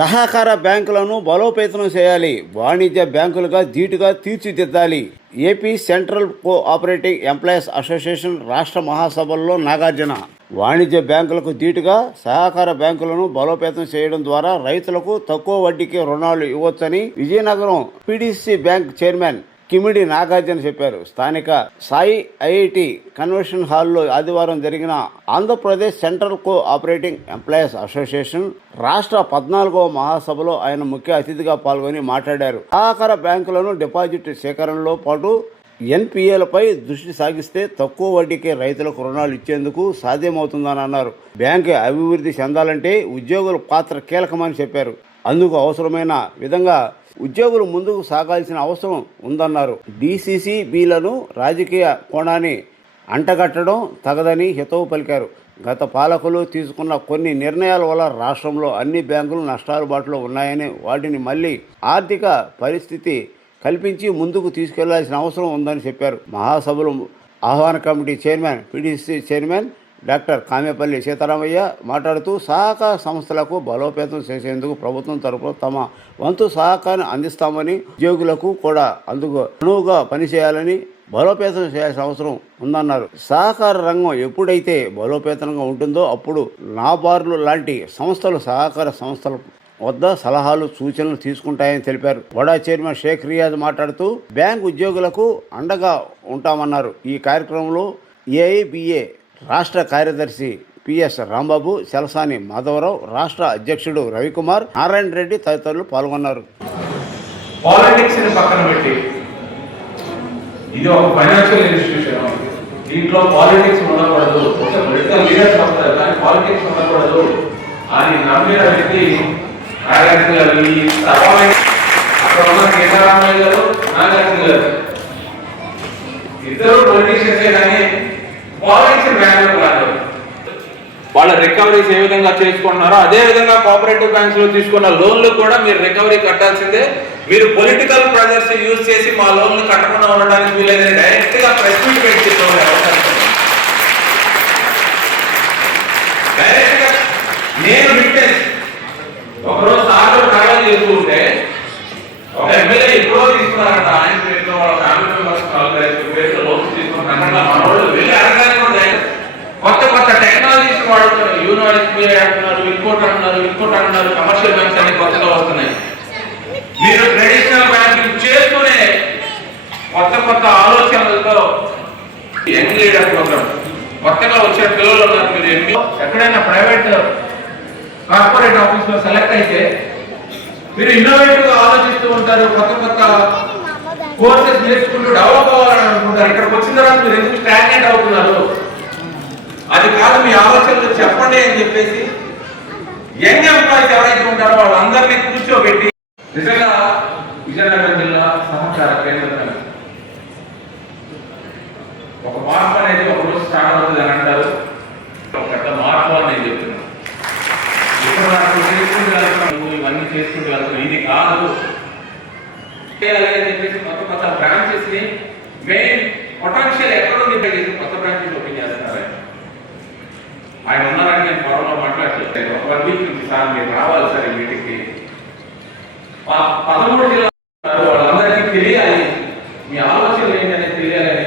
సహకార బ్యాంకులను బలోపేతం చేయాలి, వాణిజ్య బ్యాంకులుగా ధీటుగా తీర్చిదిద్దాలి. AP central cooperative employees association రాష్ట్ర మహాసభల్లో నాగార్జున. వాణిజ్య బ్యాంకులకు ధీటుగా సహకార బ్యాంకులను బలోపేతం చేయడం ద్వారా రైతులకు తక్కువ వడ్డీకి రుణాలు ఇవ్వొచ్చని Vizianagaram PDC bank chairman Kimidi Nagarjuna చెప్పారు. స్థానిక సాయి ఐఐటి కన్వెన్షన్ హాల్లో ఆదివారం జరిగిన Andhra Pradesh central cooperative employees association రాష్ట్ర 14వ మహాసభలో ఆయన ముఖ్య అతిథిగా పాల్గొని మాట్లాడారు. సహకార బ్యాంకులను డిపాజిట్ సేకరణలో పాటు ఎన్పిఏలపై దృష్టి సాగిస్తే తక్కువ వడ్డీకే రైతులకు రుణాలు ఇచ్చేందుకు సాధ్యమవుతుందని అన్నారు. బ్యాంకు అభివృద్ధి చెందాలంటే ఉద్యోగుల పాత్ర కీలకమని చెప్పారు. అందుకు అవసరమైన విధంగా ఉద్యోగులు ముందుకు సాగాల్సిన అవసరం ఉందన్నారు. డీసీసీబీలను రాజకీయ కోణాన్ని అంటగట్టడం తగదని హితవు పలికారు. గత పాలకులు తీసుకున్న కొన్ని నిర్ణయాల వల్ల రాష్ట్రంలో అన్ని బ్యాంకులు నష్టాల బాటలో ఉన్నాయని, వాటిని మళ్లీ ఆర్థిక పరిస్థితి కల్పించి ముందుకు తీసుకెళ్లాల్సిన అవసరం ఉందని చెప్పారు. మహాసభలు ఆహ్వాన కమిటీ chairman PDC chairman doctor Kamepalli Sitaramayya మాట్లాడుతూ సహకార సంస్థలకు బలోపేతం చేసేందుకు ప్రభుత్వం తరపున తమ వంతు సహకారాన్ని అందిస్తామని, ఉద్యోగులకు కూడా అందుకు అనువుగా పనిచేయాలని బలోపేతం చేయాల్సిన అవసరం ఉందన్నారు. సహకార రంగం ఎప్పుడైతే బలోపేతంగా ఉంటుందో అప్పుడు నాబార్డు లాంటి సంస్థలు సహకార సంస్థల వద్ద సలహాలు సూచనలు తీసుకుంటాయని తెలిపారు. వడా చైర్మన్ షేక్ రియాజ్ మాట్లాడుతూ బ్యాంక్ ఉద్యోగులకు అండగా ఉంటామన్నారు. ఈ కార్యక్రమంలో ఏఐబిఏ రాష్ట్ర కార్యదర్శి పిఎస్ రాంబాబు, చలసాని మాధవరావు, రాష్ట్ర అధ్యక్షుడు రవికుమార్, నారాయణ రెడ్డి తదితరులు పాల్గొన్నారు. పాలిటిక్స్ ని పక్కన పెట్టి ఇది ఒక ఫైనాన్షియల్ ఇన్స్టిట్యూషన్, దీంట్లో పాలిటిక్స్ ఉండకూడదు, ఒక పొలిటికల్ లీడర్స్ వస్తారు కానీ పాలిటిక్స్ ఉండకూడదు అని నమ్మిన వ్యక్తి నాగార్జున గారు. ఈ అక్కడ ఉన్న సీతారామయ్య గారు, నాగార్జున గారు ఇద్దరు పొలిటీషియన్సే కానీ పాలిటిక్స్ బ్యాంకులకు రాదు. వాళ్ళ రికవరీస్ ఏ విధంగా చేసుకుంటున్నారో అదే విధంగా కోఆపరేటివ్ బ్యాంక్స్ లో తీసుకున్న లోన్లు కూడా మీరు రికవరీ కట్టాల్సిందే. మీరు పొలిటికల్ ప్రెజర్స్ యూజ్ చేసి మా లోన్లు కట్టకుండా ఉండడానికి వీలైతే డైరెక్ట్ గా ప్రెస్ మీట్ పెట్టి డైరెక్ట్ గా నేను విట్నెస్. ఒకరోజు సార్లు ట్రావెల్ చేస్తూ ఉంటే ఒక ఎమ్మెల్యే ఎప్పుడో తీసుకున్నారంట, ఆయన పేరుతో వాళ్ళ ఫ్యామిలీ మెంబర్స్ పేరుతో లోన్స్ తీసుకున్నారంట. మనోళ్ళు వెళ్ళి అడగానే ఉంటాయి. కొత్త కొత్త టెక్నాలజీస్ వాడుతున్నారు. యూనో ఎస్బీఐ అంటున్నారు, ఇంకోటి అంటున్నారు. కమర్షియల్ బ్యాంక్స్ అన్ని కొత్తగా వస్తున్నాయి. మీరు ట్రెడిషనల్ బ్యాంకింగ్ చేస్తూనే కొత్త ఆలోచనలతో యంగ్ లీడర్ ప్రోగ్రామ్ కొత్తగా వచ్చిన పిల్లలు ఉన్నారు. మీరు ఎక్కడైనా ప్రైవేట్ కార్పొరేట్ ఆఫీస్ లో సెలెక్ట్ అయితే మీరు ఇన్నోవేటివ్ గా ఆలోచిస్తూ ఉంటారు. కొత్త కోర్సెస్ నేర్చుకుంటూ డెవలప్ అవ్వాలని అనుకుంటారు. ఇక్కడికి వచ్చిన తర్వాత మీరు ఎందుకు స్టాగ్నేట్ అవుతున్నారు? అది కాదు, మీ ఆలోచనలు చెప్పండి అని చెప్పేసి యంగ్ ఎంప్లాయీస్ ఎవరైతే ఉంటారో వాళ్ళందరినీ కూర్చోబెట్టి నిజంగా విజయనగరం జిల్లా సమాచార కేంద్రం ఒక మార్పు అనేది ఒక రోజు స్టార్ట్ అవుతుంది అని అంటారు. ఒక పెద్ద మార్పు అని నేను చెప్తున్నాను. ఇప్పుడు చేసుకుంటూ వెళ్తున్నాను, ఇవన్నీ చేసుకుంటూ వెళ్తున్నాను. ఇది కాదు చేయాలని చెప్పేసి కొత్త బ్రాంచెస్ ని మెయిన్ పొటెన్షియల్ ఎక్కడో డిపెండ్ చేసి కొత్త బ్రాంచెస్ ఓపెన్ చేస్తున్నారు. ఆయన ఉన్నారని నేను త్వరలో మాట్లాడలేదు. 1 వీక్ నుంచి సార్ మీరు రావాలి సార్ ఈ మీటింగ్ కి. 13 జిల్లాలు వాళ్ళందరికీ తెలియాలి, మీ ఆలోచనలు ఏంటనేది తెలియాలని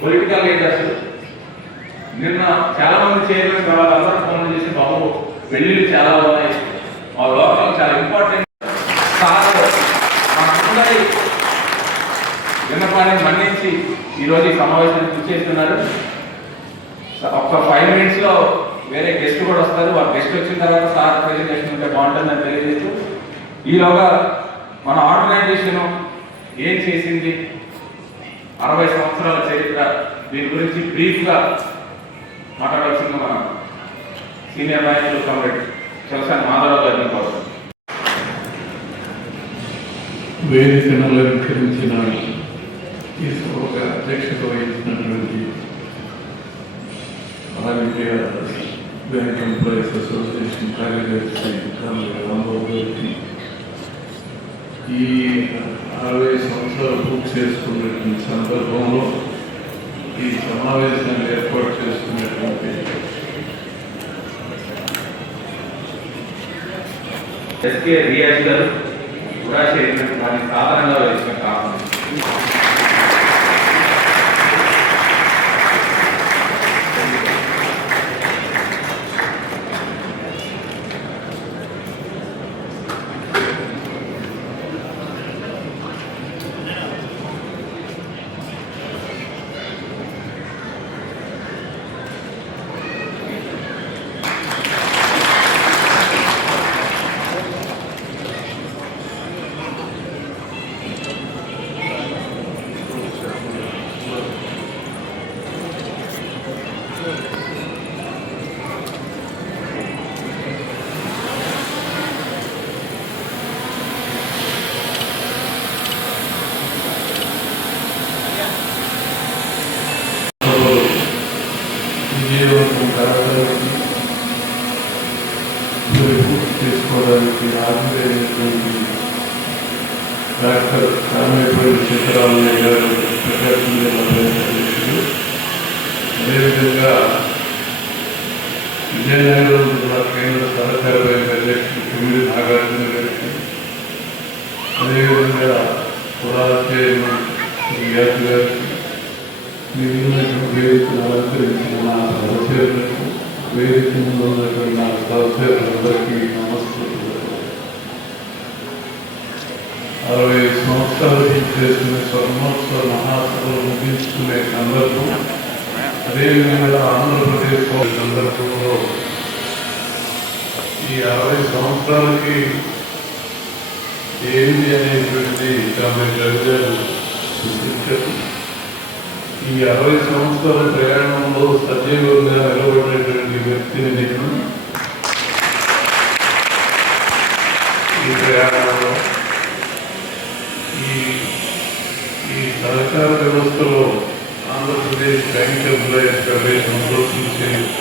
పొలిటికల్ లీడర్స్ నిన్న చాలా మంది చైర్మన్స్ వాళ్ళందరూ ఫోన్ చేసి బాబు పెళ్లిళ్ళు చాలా ఉన్నాయి, మా లోకల్ చాలా ఇంపార్టెంట్ మనందరి విన్నపాన్ని మన్నించి ఈరోజు ఈ సమావేశాన్ని కృషి చేస్తున్నారు. ఒక 5 minutes లో వేరే గెస్ట్ కూడా వస్తారు. వాళ్ళ గెస్ట్ వచ్చిన తర్వాత సార్ ప్రెజెంటేషన్ ఉంటే బాగుంటుందని తెలియజేస్తూ ఈలోగా మన ఆర్గనైజేషన్ ఏం చేసింది, 60 సంవత్సరాల చరిత్ర, దీని గురించి బ్రీఫ్ గా మాట్లాడాల్సింది మన సీనియర్ నాయకులు కామ్రేడ్ చలసాని మాధవరావు గారిని కోరుతాం. వేదికను అలంకరించిన ఈ సభకు అధ్యక్షత వహించినటువంటి all India bank employees association కార్యదర్శి రాంబాబు గారికి, ఈ 60 సంవత్సరాలు పూర్తి చేసుకున్నటువంటి సందర్భంలో ఈ సమావేశాన్ని ఏర్పాటు చేసుకున్నటువంటి ఎస్కే రియాజ్ గారు కూడా చేసినట్టు దాన్ని సాధారణంగా వేసిన కారణం చేసుకోవడానికి ఆర్థికమైనటువంటి డాక్టర్ రామేపల్లి చిత్రాలయ్య గారు ప్రకాశం జిల్లా అధ్యక్షులు, అదేవిధంగా విజయనగరం జిల్లా కేంద్ర సహకార బ్యాంక్ అధ్యక్షులు కుమిడి నాగార్జున గారికి, అదేవిధంగా పురాచైర్మన్ వ్యాస్ గారికి, మిగిలినటువంటి వేదికను అలంకరించిన నా సహచరులకు, వేదిక ముందు ఉన్నటువంటి నా సహచరులందరికీ నమస్కారం. 60 సంవత్సరాలు చేసుకునే స్వర్ణోత్సవ మహాసభలు ముగించుకునే సందర్భం, అదేవిధంగా ఆంధ్రప్రదేశ్ సందర్భంలో ఈ 60 సంవత్సరాలకి ఏంటి అనేటువంటి తమ చర్చలు సృష్టించారు. ఈ 60 సంవత్సరాల ప్రయాణంలో సజీవంగా నిలబడినటువంటి వ్యక్తిని నేను ఈ ప్రయాణంలో ఈ సహకార వ్యవస్థలో ఆంధ్రప్రదేశ్ బ్యాంక్ ఎంప్లాయీస్ ఫెడరేషన్లో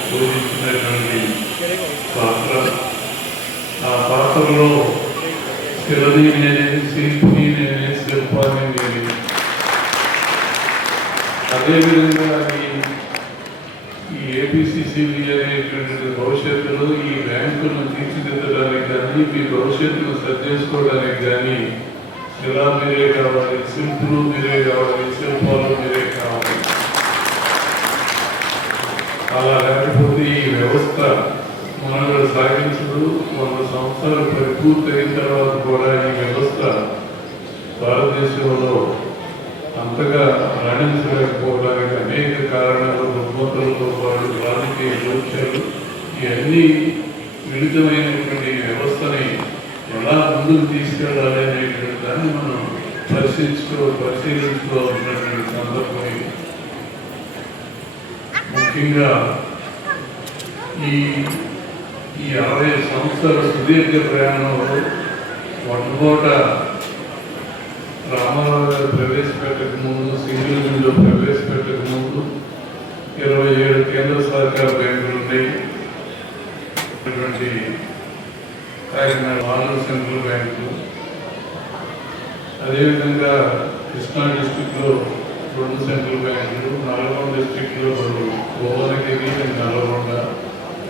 పోషించినటువంటి పాత్ర, ఆ పాత్రలో శిలని అనేది, శిల్పిని అనేది, శిల్పాన్ని అనేది, అదేవిధంగా ఈ ఏపీసీసీబీ అనేటువంటి భవిష్యత్తులో ఈ బ్యాంకులను తీర్చిదిద్దడానికి కానీ, మీ భవిష్యత్తును సరిచేసుకోవడానికి కానీ శిలా మీరే కావాలి, శిల్పులు మీరే కావాలి, శిల్పాలు మీరే కావాలి. అలా లేకపోతే ఈ వ్యవస్థ మనుగడ సాగించదు. 100 సంవత్సరాలు పరిపూర్తి అయిన తర్వాత కూడా ఈ వ్యవస్థ భారతదేశంలో అంతగా రాణించలేకపోవడానికి అనేక కారణాలు, రుగ్మతలతో పాటు రాజకీయ దోషాలు, ఇవన్నీ మిళితమైనటువంటి వ్యవస్థని ఎలా ముందుకు తీసుకెళ్ళాలి అనేటువంటి దాన్ని మనం పరిశీలించుకోవాల్సినటువంటి సందర్భం ఇది. ముఖ్యంగా ఈ 60 సంవత్సరాల సుదీర్ఘ ప్రయాణంలో మొట్టమొదట రామారావు గారు ప్రవేశపెట్టక ముందు, సింగిల్ విండో ప్రవేశపెట్టక ముందు 27 కేంద్ర సహకార బ్యాంకులు ఉన్నాయి. కాకినాడ 4 సెంట్రల్ బ్యాంకులు, అదేవిధంగా కృష్ణా డిస్టిక్లో 2 సెంట్రల్ బ్యాంకులు, నల్గొండ డిస్టిక్లో 2, భువనగిరి నల్గొండ,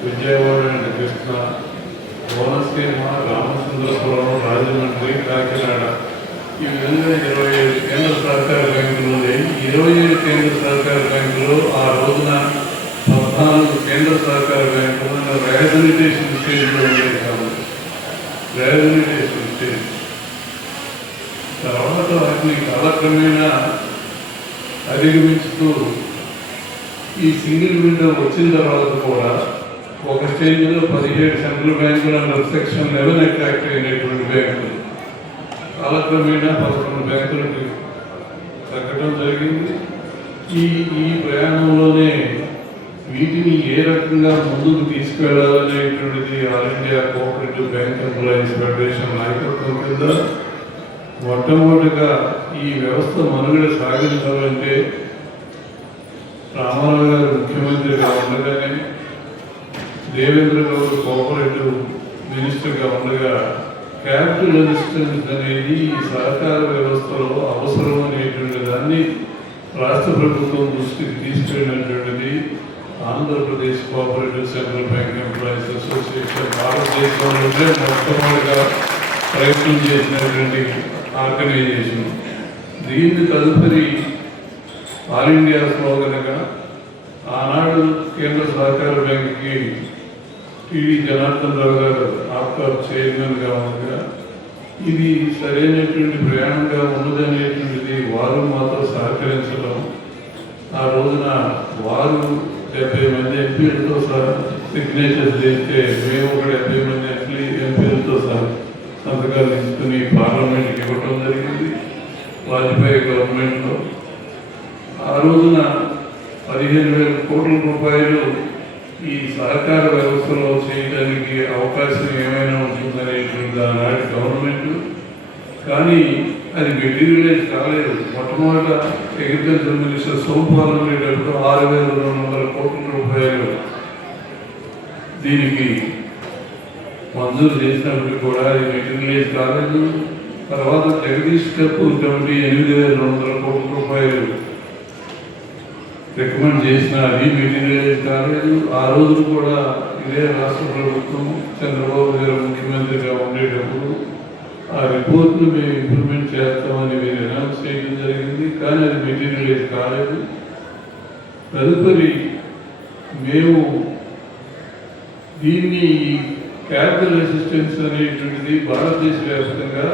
విజయవాడ అండ్ కృష్ణా, కోనసీమ, రామచంద్రపురం, రాజమండ్రి, కాకినాడ, ఈ విధంగా 27 కేంద్ర సహకార బ్యాంకులు ఉన్నాయి. 27 కేంద్ర సహకార బ్యాంకులు ఆ రోజున 14 కేంద్ర సహకార బ్యాంకులు రిహాబిలిటేషన్ స్టేజ్లో ఉండేది కాబట్టి, రిహాబిలిటేషన్ స్టేజ్ తర్వాత వాటిని కాలక్రమేణా అధిగమించుతూ ఈ సింగిల్ విండో వచ్చిన తర్వాత కూడా ఒక స్టేజ్లో 17 సెంట్రల్ బ్యాంకులు అండర్ సెక్షన్ 11 అట్రాక్ట్ అయినటువంటి బ్యాంకులు కాలక్రమేణా 11 బ్యాంకులకు తగ్గడం జరిగింది. ఈ ప్రయాణంలోనే వీటిని ఏ రకంగా ముందుకు తీసుకెళ్లాలనేటువంటిది all India cooperative bank employees federation నాయకత్వం కింద మొట్టమొదటిగా ఈ వ్యవస్థ మనుగడ సాగించాలంటే రామారావు గారు ముఖ్యమంత్రిగా ఉండగానే, దేవేంద్ర గౌడ్ కోఆపరేటివ్ మినిస్టర్గా ఉండగా క్యాపిటల్ అసిస్టెన్స్ అనేది ఈ సహకార వ్యవస్థలో అవసరం అనేటువంటి దాన్ని రాష్ట్ర ప్రభుత్వం దృష్టికి తీసుకెళ్ళినటువంటిది Andhra Pradesh cooperative central bank employees association భారతదేశంలోనే మొట్టమొదటిగా ప్రయత్నం చేసినటువంటి ఆర్గనైజేషన్. దీన్ని తదుపరి ఆల్ ఇండియా స్లోగన్గా ఆనాడు కేంద్ర సహకార బ్యాంక్కి టీడీ జనార్దన్ రావు గారు ఆప్కాబ్ చైర్మన్గా ఉండగా ఇది సరైనటువంటి ప్రయాణంగా ఉన్నదనేటువంటిది వారు మాతో సహకరించడం. ఆ రోజున వారు 70 మంది ఎంపీలతో సిగ్నేచర్స్ చేస్తే మేము ఒక 70 మంది ఎంపీలతో సంతకాలు తీసుకుని పార్లమెంట్కి ఇవ్వటం జరిగింది వాజ్పేయి గవర్నమెంట్లో. ఆ రోజున 15,000 కోట్ల రూపాయలు ఈ సహకార వ్యవస్థలో చేయడానికి అవకాశం ఏమైనా ఉంటుందనేటువంటి ఆనాటి గవర్నమెంట్. కానీ అది మెటీరియలైజ్ కాలేదు. మొట్టమొదట అగ్రికల్చర్ మినిస్టర్ సోమపాల్ ఉండేటప్పుడు 6,200 కోట్ల రూపాయలు దీనికి మంజూరు చేసినప్పుడు కూడా అది మెటీరియలైజ్ కాలేదు. తర్వాత జగదీష్ కపూర్ కమిటీ 8,200 కోట్ల రూపాయలు రికమెండ్ చేసిన అది మెటీరియలైజ్ కాలేదు. ఆ రోజున కూడా ఇదే రాష్ట్ర ప్రభుత్వం చంద్రబాబు గారు ముఖ్యమంత్రిగా ఉండేటప్పుడు ఆ రిపోర్ట్ను మేము ఇంప్లిమెంట్ చేస్తామని మీరు అనౌన్స్ చేయడం జరిగింది. కానీ అది మెటీరియలైజ్ కాలేదు. తదుపరి మేము దీన్ని క్యాపిటల్ అసిస్టెన్స్ అనేటువంటిది భారతదేశ వ్యాప్తంగా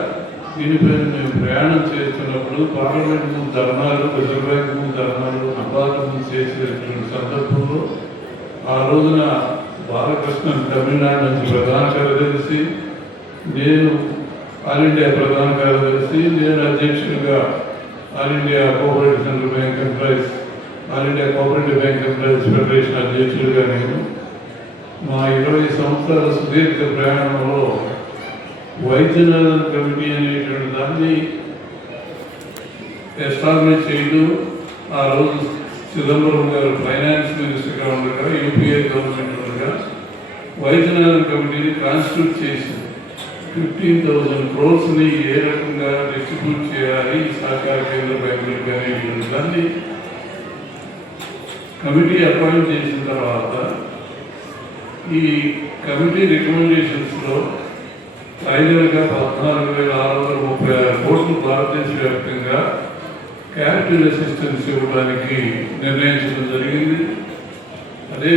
దీనిపైన మేము ప్రయాణం చేస్తున్నప్పుడు పార్లమెంట్ ముందు ధర్నాలు, రిజర్వ్ బ్యాంక్ ముందు ధర్నాలు, నబార్డు ముందు చేసేటువంటి సందర్భంలో ఆ రోజున బాలకృష్ణన్ తమిళనాడు నుంచి ప్రధాన కార్యదర్శి, నేను ఆల్ ఇండియా ప్రధాన కార్యదర్శి, నేను అధ్యక్షుడిగా all India cooperative central bank employees, all India cooperative bank employees federation అధ్యక్షుడిగా నేను మా 20 సంవత్సరాల సుదీర్ఘ ప్రయాణంలో వైద్యనాథన్ కమిటీ అనేటువంటి దాన్ని ఎస్టాబ్లిష్ చేయడం. ఆ రోజు చిదంబరం గారు ఫైనాన్స్ మినిస్టర్గా ఉండగా, యూపీఏ గవర్నమెంట్ ఉండగా వైద్యనాథన్ కమిటీని కాన్స్టిట్యూట్ చేసి 15,000 crores ఏ రకంగా డిస్ట్రిబ్యూట్ చేయాలి సహకార కేంద్ర బ్యాంకులకు అనేటువంటి దాన్ని కమిటీ అపాయింట్ చేసిన తర్వాత ఈ కమిటీ రికమెండేషన్స్లో ఫైనల్గా 14,636 కోట్లు భారతదేశ వ్యాప్తంగా క్యాపిటల్ అసిస్టెన్స్ ఇవ్వడానికి నిర్ణయించడం జరిగింది. అదే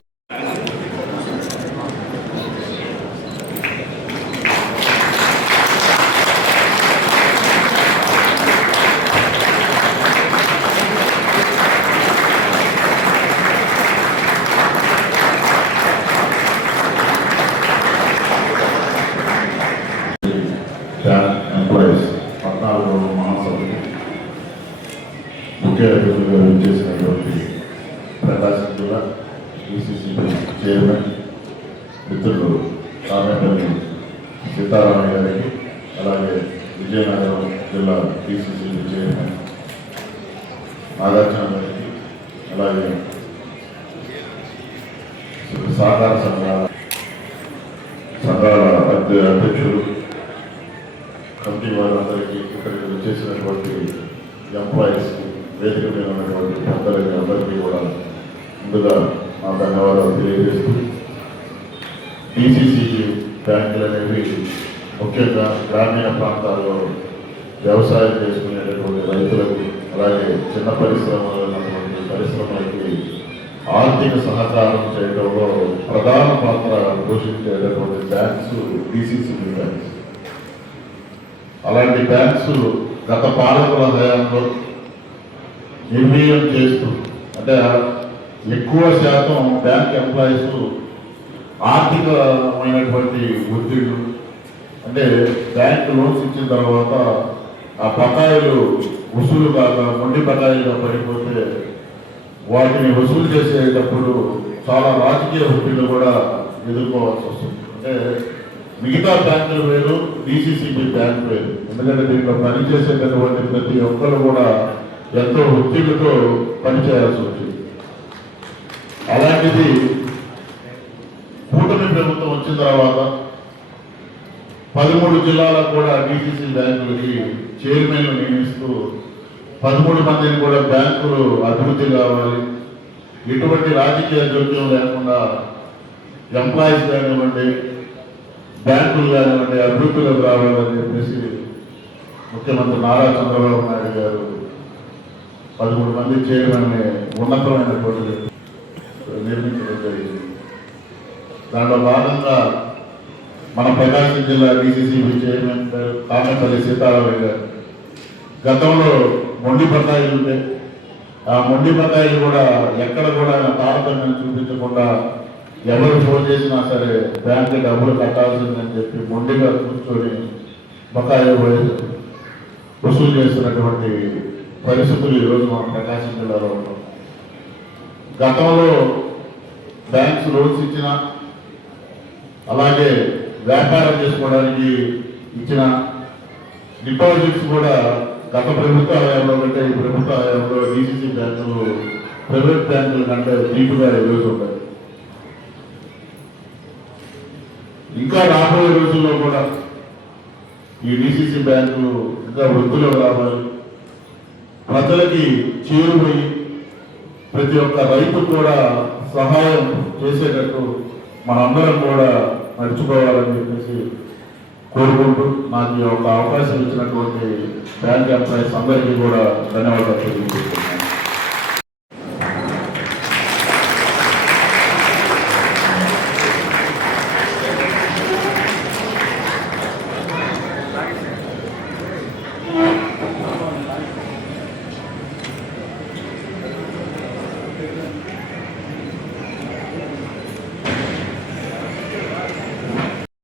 ఎంప్లాయీస్ 14వ మహాసభకి ముఖ్య అతిథులుగా చేసినటువంటి ప్రకాశం జిల్లా DCCB చైర్మన్ మిత్రులు కామేపల్లి సీతారామయ్య గారికి, అలాగే విజయనగరం జిల్లా DCCB చైర్మన్ నాగార్జున గారికి, అలాగే సహకార సంఘాల అధ్యక్షులు, కమిటీ వారందరికీ, ఇక్కడికి వచ్చేసినటువంటి ఎంప్లాయీస్, వేదిక మీద ఉన్నటువంటి పెద్దలకి అందరికీ కూడా ముందుగా మా ధన్యవాదాలు తెలియజేస్తూ, DCCB బ్యాంకులు అనేవి ముఖ్యంగా గ్రామీణ ప్రాంతాల్లో వ్యవసాయం చేసుకునేటటువంటి రైతులకు, అలాగే చిన్న పరిశ్రమలు ఉన్నటువంటి పరిశ్రమలకి ఆర్థిక సహకారం చేయడంలో ప్రధాన పాత్ర పోషించేటటువంటి బ్యాంక్స్ DCCB బ్యాంక్స్. అలాంటి బ్యాంక్స్ గత పాలకుల హయాంలో నిర్ణయం చేస్తూ, అంటే ఎక్కువ శాతం బ్యాంక్ ఎంప్లాయీస్ ఆర్థికమైనటువంటి ఒత్తిళ్లు, అంటే బ్యాంక్ లోన్స్ ఇచ్చిన తర్వాత ఆ బకాయిలు వసూలు కాక మొండి బకాయిలుగా పడిపోతే వాటిని వసూలు చేసేటప్పుడు చాలా రాజకీయ ఒత్తిళ్లు కూడా ఎదుర్కోవాల్సి వస్తుంది. అంటే మిగతా బ్యాంకులు వేరు, DCCB బ్యాంక్ వేరు. ఎందుకంటే దీంట్లో పనిచేసేటటువంటి ప్రతి ఒక్కరు కూడా ఎంతో ఒత్తిడితో పనిచేయాల్సి వచ్చింది. అలాంటిది కూటమి ప్రభుత్వం వచ్చిన తర్వాత 13 జిల్లాలకు కూడా DCCB బ్యాంకులకి చైర్మన్లు నియమిస్తూ 13 మందిని కూడా బ్యాంకులు అభివృద్ధి కావాలి, ఎటువంటి రాజకీయ జోక్యం లేకుండా ఎంప్లాయీస్ కానివ్వండి, బ్యాంకులు కానివ్వండి అభివృద్ధిలోకి రావాలని చెప్పేసి ముఖ్యమంత్రి నారా చంద్రబాబు నాయుడు గారు 13 మంది చైర్మన్ ఉన్నతమైనటువంటి నిర్మించడం జరిగింది. దాంట్లో భాగంగా మన ప్రకాశం జిల్లా డీసీసీబీ చైర్మన్ కామెపల్లి సీతారామయ్య గారు గతంలో మొండి బకాయిలు ఉంటే ఆ మొండి బకాయిలు కూడా ఎక్కడ కూడా ఆయన తారతమ్యం చూపించకుండా ఎవరు ఫోన్ చేసినా సరే బ్యాంకు డబ్బులు కట్టాల్సిందని చెప్పి మొండిగా కూర్చొని బకాయిలు వసూలు చేస్తున్నటువంటి పరిస్థితులు ఈరోజు మన ప్రకాశం జిల్లాలో ఉన్నాం. గతంలో బ్యాంక్స్ లోన్స్ ఇచ్చిన అలాగే వ్యాపారం చేసుకోవడానికి ఇచ్చిన డిపాజిట్స్ కూడా గత ప్రభుత్వ హయాంలో కంటే ఈ ప్రభుత్వ హయాంలో డీసీసీ బ్యాంకులు ప్రైవేట్ బ్యాంకుల కంటే దీటుగా ఈరోజు ఉంటాయి. ఇంకా రాబోయే రోజుల్లో కూడా ఈ డీసీసీ బ్యాంకులు ఇంకా వృద్ధిలో రావాలి, ప్రజలకి చేరువయి ప్రతి ఒక్క రైతు కూడా సహాయం చేసేటట్టు మనందరం కూడా నడుచుకోవాలని చెప్పేసి కోరుకుంటూ నాకు ఈ ఒక అవకాశం ఇచ్చినటువంటి బ్యాంక్ ఎంప్లాయీస్ అందరికీ కూడా ధన్యవాదాలు తెలియజేస్తున్నాను.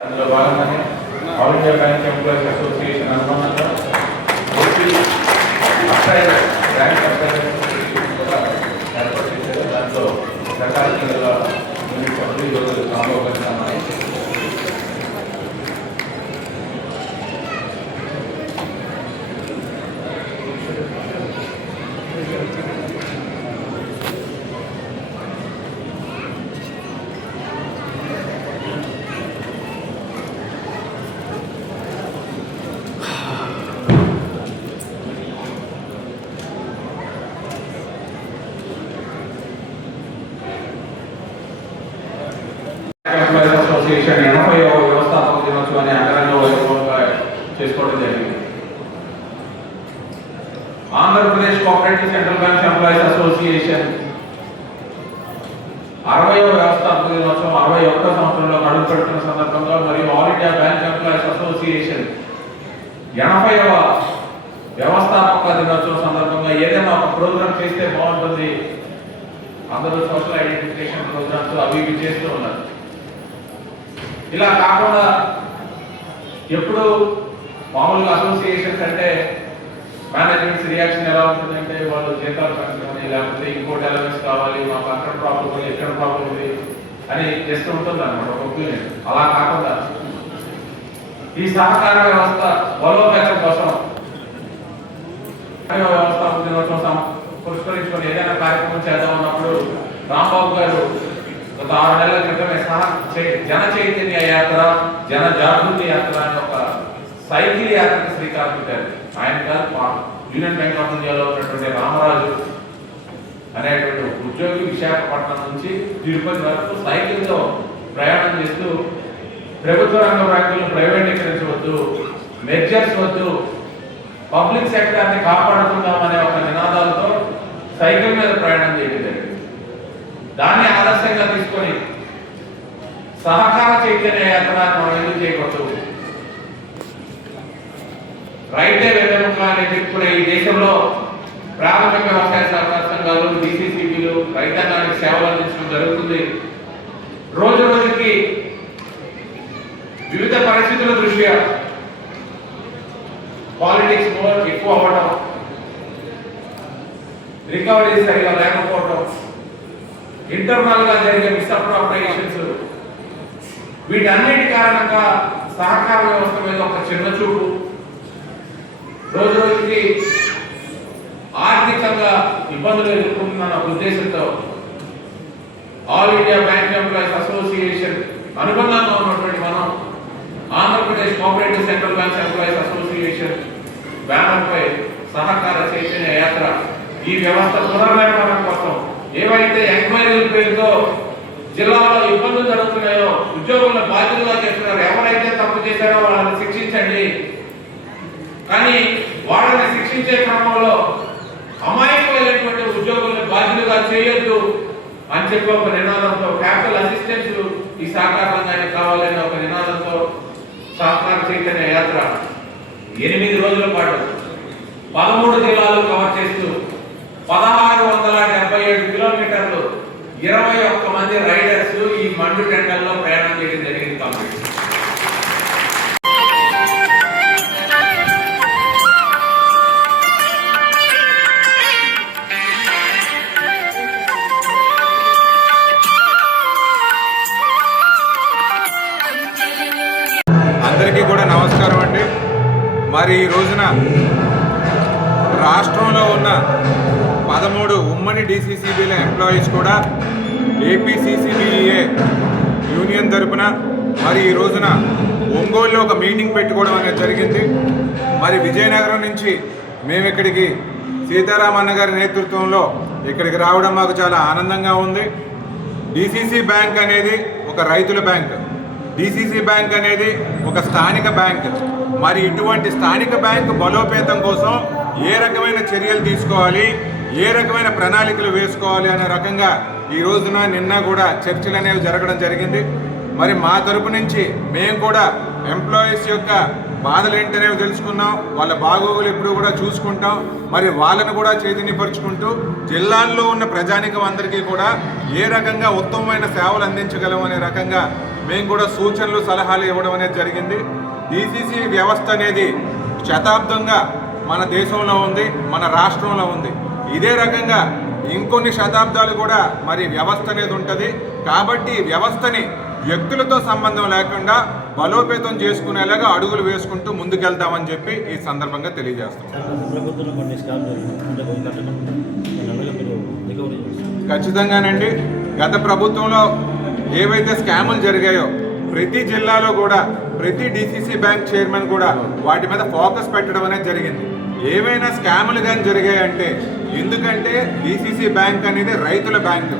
అందులో భాగంగానే all India bank employees association అనుబంధంగా బ్యాంక్ ఎంప్లాయీస్ కూడా ఏర్పాటు చేశారు. దాంట్లో సర్కారీ జిల్లా సభ్యులు ఈరోజు నామోపరిస్తున్నాయి. ఎంప్లాయీస్ అసోసియేషన్ 80వ వ్యవస్థాపక దినోత్సవాన్ని అంగరంగ వైభవంగా చేసుకోవడం జరిగింది. Andhra Pradesh cooperative central bank employees association 60వ వ్యవస్థాపక దినోత్సవం 61వ సంవత్సరంలో అడుగు పెడుతున్న సందర్భంగా మరియు all India bank employees association 80వ వ్యవస్థాపక దినోత్సవం సందర్భంగా ఏదైనా ఒక ప్రోగ్రామ్ చేస్తే బాగుంటుంది, అందరూ సోషల్ ఐడెంటిఫికేషన్ ప్రోగ్రామ్స్ అవి ఇవి చేస్తూ ఉన్నారు. ఇలా కాకుండా ఎప్పుడు మామూలుగా అసోసియేషన్స్ అంటే మేనేజ్మెంట్స్ రియాక్షన్ ఎలా ఉంటుందంటే వాళ్ళు జీతాలు పెంచుకొని లేకపోతే ఇంకోటి ఎలవెన్స్ కావాలి, మాకు అక్కడ ప్రాబ్లం ఉంది ఎక్కడ ప్రాబ్లం ఉంది అని చేస్తూ ఉంటుంది అనమాట ఒక ఒపీనియన్. అలా కాకుండా ఈ సహకార వ్యవస్థ బలోపేతం కోసం వ్యవస్థ దినోత్సవం పురస్కరించుకొని ఏదైనా కార్యక్రమం చేద్దాం అన్నప్పుడు రాంబాబు గారు గత 6 నెలల క్రితమే జన చైతన్య యాత్ర, జన జాగృతి యాత్ర అని ఒక సైకిల్ యాత్రకు శ్రీకారం చుట్టారు. ఆయన కాదు, యూనియన్ బ్యాంక్ ఆఫ్ ఇండియాలో ఉన్నటువంటి రామరాజు అనేటువంటి ఉద్యోగి విశాఖపట్నం నుంచి తిరుపతి వరకు సైకిల్తో ప్రయాణం చేస్తూ ప్రభుత్వ రంగ బ్యాంకులను ప్రైవేటీకరించవద్దు, మెర్జర్స్ వద్దు, పబ్లిక్ సెక్టార్ని కాపాడుకుందామనే ఒక నినాదాలతో సైకిల్ మీద ప్రయాణం చేయడం జరిగింది. దాన్ని ఆదర్శంగా తీసుకొని సహకార చైతన్య యాత్ర మనం ఎందుకు చేయకూడదు, రైతే వెన్నెముక అని చెప్పుకునే ఈ దేశంలో ప్రాథమిక వ్యవసాయ సహకార సంఘాలు, డీసీసీబీలు రైతాంగానికి సేవలు అందించడం జరుగుతుంది. రోజు రోజుకి వివిధ పరిస్థితుల దృష్ట్యా పాలిటిక్స్ ఎక్కువ అవ్వడం, రికవరీ సరిగా లేకపోవడం, ఇంటర్నల్ గా జరిగే మిస్అప్రాప్రియేషన్స్, వీటన్నిటి కారణంగా సహకార వ్యవస్థ మీద ఒక చిన్న చూపు, రోజు రోజుకి ఆర్థికంగా ఇబ్బందులు ఎదుర్కొంటున్న ఉద్దేశంతో all India bank employees association అనుబంధంగా ఉన్నటువంటి మనం Andhra Pradesh cooperative central bank employees association banner పై సహకార చైతన్య యాత్ర ఈ వ్యవస్థ పునర్నిర్మాణం కోసం ఏవైతే ఎంక్వైరీల పేరుతో జిల్లాలో ఇబ్బందులు జరుగుతున్నాయో, ఉద్యోగులను బాధ్యతగా చేస్తున్నారు, ఎవరైతే చేశారో వాళ్ళని శిక్షించండి. కానీ వాళ్ళని శిక్షించే క్రమంలో అమాయకమైనటువంటి ఉద్యోగులను బాధ్యులుగా చేయొద్దు అని చెప్పి ఒక నినాదంతో క్యాపిటల్ అసిస్టెన్స్ ఈ సహకార రంగానికి కావాలనే ఒక నినాదంతో సహకార చైతన్య యాత్ర 8 రోజుల పాటు 13 జిల్లాలు కవర్ చేస్తూ 1677 కిలోమీటర్లు 21 మంది రైడర్స్ ఈ మండు టెండర్లో ప్రయాణం చేయడం జరిగింది. కాబట్టి అందరికీ కూడా నమస్కారం అండి. మరి ఈ రోజున రాష్ట్రంలో ఉన్న 13 ఉమ్మడి DCCBల ఎంప్లాయీస్ కూడా APCCBA యూనియన్ తరపున మరి ఈ రోజున ఒంగోలులో ఒక మీటింగ్ పెట్టుకోవడం అనేది జరిగింది. మరి విజయనగరం నుంచి మేము ఇక్కడికి సీతారామన్న గారి నేతృత్వంలో ఇక్కడికి రావడం మాకు చాలా ఆనందంగా ఉంది. DCC బ్యాంక్ అనేది ఒక రైతుల బ్యాంక్, DCC బ్యాంక్ అనేది ఒక స్థానిక బ్యాంక్. మరి ఇటువంటి స్థానిక బ్యాంకు బలోపేతం కోసం ఏ రకమైన చర్యలు తీసుకోవాలి, ఏ రకమైన ప్రణాళికలు వేసుకోవాలి అనే రకంగా ఈ రోజున నిన్న కూడా చర్చలు అనేవి జరగడం జరిగింది. మరి మా తరపు నుంచి మేము కూడా ఎంప్లాయీస్ యొక్క బాధలు ఏంటనేవి తెలుసుకున్నాం, వాళ్ళ బాగోగులు ఎప్పుడు కూడా చూసుకుంటాం. మరి వాళ్ళను కూడా చైతన్యపరుచుకుంటూ జిల్లాల్లో ఉన్న ప్రజానికం అందరికీ కూడా ఏ రకంగా ఉత్తమమైన సేవలు అందించగలం అనే రకంగా మేము కూడా సూచనలు సలహాలు ఇవ్వడం అనేది జరిగింది. DCC వ్యవస్థ అనేది శతాబ్దంగా మన దేశంలో ఉంది, మన రాష్ట్రంలో ఉంది. ఇదే రకంగా ఇంకొన్ని శతాబ్దాలు కూడా మరి వ్యవస్థ అనేది ఉంటుంది. కాబట్టి వ్యవస్థని వ్యక్తులతో సంబంధం లేకుండా బలోపేతం చేసుకునేలాగా అడుగులు వేసుకుంటూ ముందుకెళ్తామని చెప్పి ఈ సందర్భంగా తెలియజేస్తాం. ఖచ్చితంగానండి, గత ప్రభుత్వంలో ఏవైతే స్కాములు జరిగాయో ప్రతి జిల్లాలో కూడా ప్రతి DCC బ్యాంక్ చైర్మన్ కూడా వాటి మీద ఫోకస్ పెట్టడం అనేది జరిగింది. ఏవైనా స్కాములు కానీ జరిగాయంటే, ఎందుకంటే DCC బ్యాంక్ అనేది రైతుల బ్యాంకు,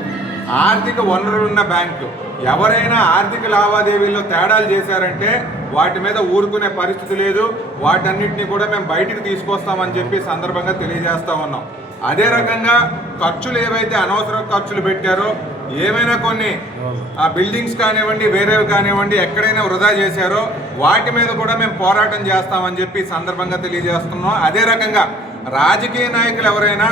ఆర్థిక వనరులున్న బ్యాంకు. ఎవరైనా ఆర్థిక లావాదేవీల్లో తేడాలు చేశారంటే వాటి మీద ఊరుకునే పరిస్థితి లేదు. వాటన్నిటిని కూడా మేము బయటికి తీసుకొస్తామని చెప్పి సందర్భంగా తెలియజేస్తా ఉన్నాం. అదే రకంగా ఖర్చులు ఏవైతే అనవసర ఖర్చులు పెట్టారో, ఏమైనా కొన్ని బిల్డింగ్స్ కానివ్వండి, వేరేవి కానివ్వండి, ఎక్కడైనా వృధా చేశారో వాటి మీద కూడా మేము పోరాటం చేస్తామని చెప్పి సందర్భంగా తెలియజేస్తున్నాం. అదే రకంగా రాజకీయ నాయకులు ఎవరైనా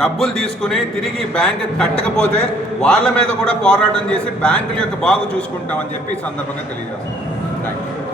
డబ్బులు తీసుకుని తిరిగి బ్యాంకు కట్టకపోతే వాళ్ళ మీద కూడా పోరాటం చేసి బ్యాంకుల యొక్క బాగు చూసుకుంటామని చెప్పి సందర్భంగా తెలియజేస్తున్నాం. Thank you.